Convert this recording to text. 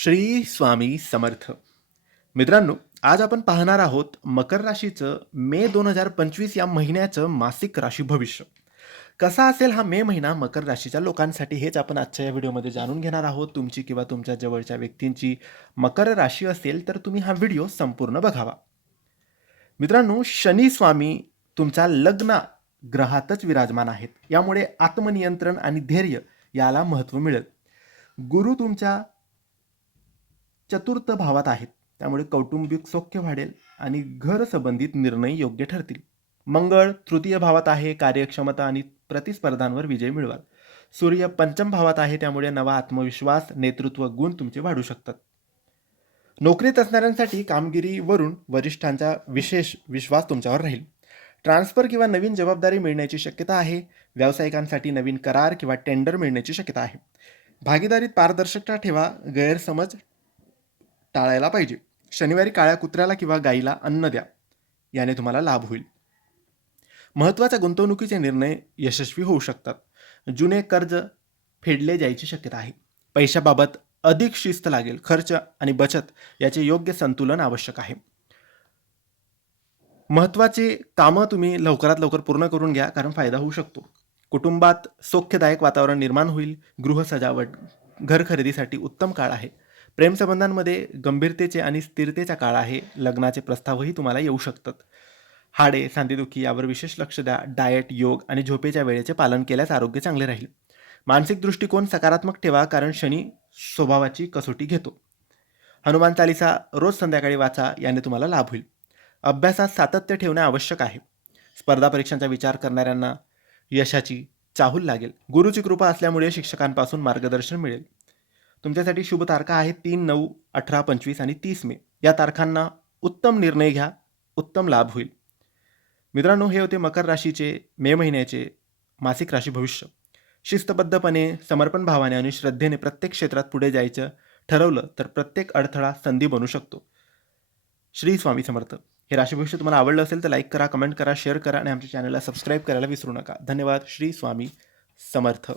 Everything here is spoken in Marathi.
श्री स्वामी समर्थ. मित्रांनो आज आपण पाहणार आहोत मकर राशीचं मे दोन हजार पंचवीस या महिन्याचं मासिक राशी भविष्य. कसा असेल हा मे महिना मकर राशीच्या लोकांसाठी हेच आपण आजच्या या व्हिडिओमध्ये जाणून घेणार आहोत. तुमची किंवा तुमच्या जवळच्या व्यक्तींची मकर राशी असेल तर तुम्ही हा व्हिडिओ संपूर्ण बघावा. मित्रांनो शनी स्वामी तुमच्या लग्न ग्रहातच विराजमान आहेत. यामुळे आत्मनियंत्रण आणि धैर्य याला महत्त्व मिळेल. गुरु तुमच्या चतुर्थ भावात आहेत. त्यामुळे कौटुंबिक सौख्य वाढेल आणि घर संबंधित निर्णय योग्य ठरतील. मंगळ तृतीय भावात आहे कार्यक्षमता आणि प्रतिस्पर्धांवर विजय मिळवाल. सूर्य पंचम भावात आहे त्यामुळे नवा आत्मविश्वास नेतृत्व गुण तुमचे वाढू शकतात. नोकरीत असणाऱ्यांसाठी कामगिरीवरून वरिष्ठांचा विशेष विश्वास तुमच्यावर राहील. ट्रान्सफर किंवा नवीन जबाबदारी मिळण्याची शक्यता आहे. व्यावसायिकांसाठी नवीन करार किंवा टेंडर मिळण्याची शक्यता आहे. भागीदारीत पारदर्शकता ठेवा गैरसमज टाळायला पाहिजे. शनिवारी काळ्या कुत्र्याला किंवा गाईला अन्न द्या. याने तुम्हाला लाभ होईल. महत्त्वाच्या गुंतवणुकीचे निर्णय यशस्वी होऊ शकतात. जुने कर्ज फेडले जायची शक्यता आहे. पैशाबाबत अधिक शिस्त लागेल. खर्च आणि बचत याचे योग्य संतुलन आवश्यक आहे. महत्त्वाचे कामं तुम्ही लवकरात लवकर पूर्ण करून घ्या कारण फायदा होऊ शकतो. कुटुंबात सौख्यदायक वातावरण निर्माण होईल. गृह सजावट घर खरेदीसाठी उत्तम काळ आहे. प्रेमसंबंधांमध्ये गंभीरतेचे आणि स्थिरतेचा काळ आहे. लग्नाचे प्रस्तावही तुम्हाला येऊ शकतात. हाडे सांधेदुखी यावर विशेष लक्ष द्या. डाएट योग आणि झोपेच्या वेळेचे पालन केल्यास आरोग्य चांगले राहील. मानसिक दृष्टिकोन सकारात्मक ठेवा कारण शनी स्वभावाची कसोटी घेतो. हनुमान चालिसा रोज संध्याकाळी वाचा याने तुम्हाला लाभ होईल. अभ्यासात सातत्य ठेवणे आवश्यक आहे. स्पर्धा परीक्षांचा विचार करणाऱ्यांना यशाची चाहूल लागेल. गुरुची कृपा असल्यामुळे शिक्षकांपासून मार्गदर्शन मिळेल. तुमच्यासाठी शुभ तारखा आहे तीन नऊ अठरा पंचवीस आणि तीस मे. या तारखांना उत्तम निर्णय घ्या. उत्तम लाभ होईल. मित्रांनो हे होते मकर राशीचे मे महिन्याचे मासिक राशी भविष्य. शिस्तबद्धपणे समर्पण भावाने आणि श्रद्धेने प्रत्येक क्षेत्रात पुढे जायचं ठरवलं तर प्रत्येक अडथळा संधी बनू शकतो. श्री स्वामी समर्थ. हे राशी भविष्य तुम्हाला आवडलं असेल तर लाईक करा कमेंट करा शेअर करा आणि आमच्या चॅनलला सबस्क्राईब करायला विसरू नका. धन्यवाद. श्री स्वामी समर्थ.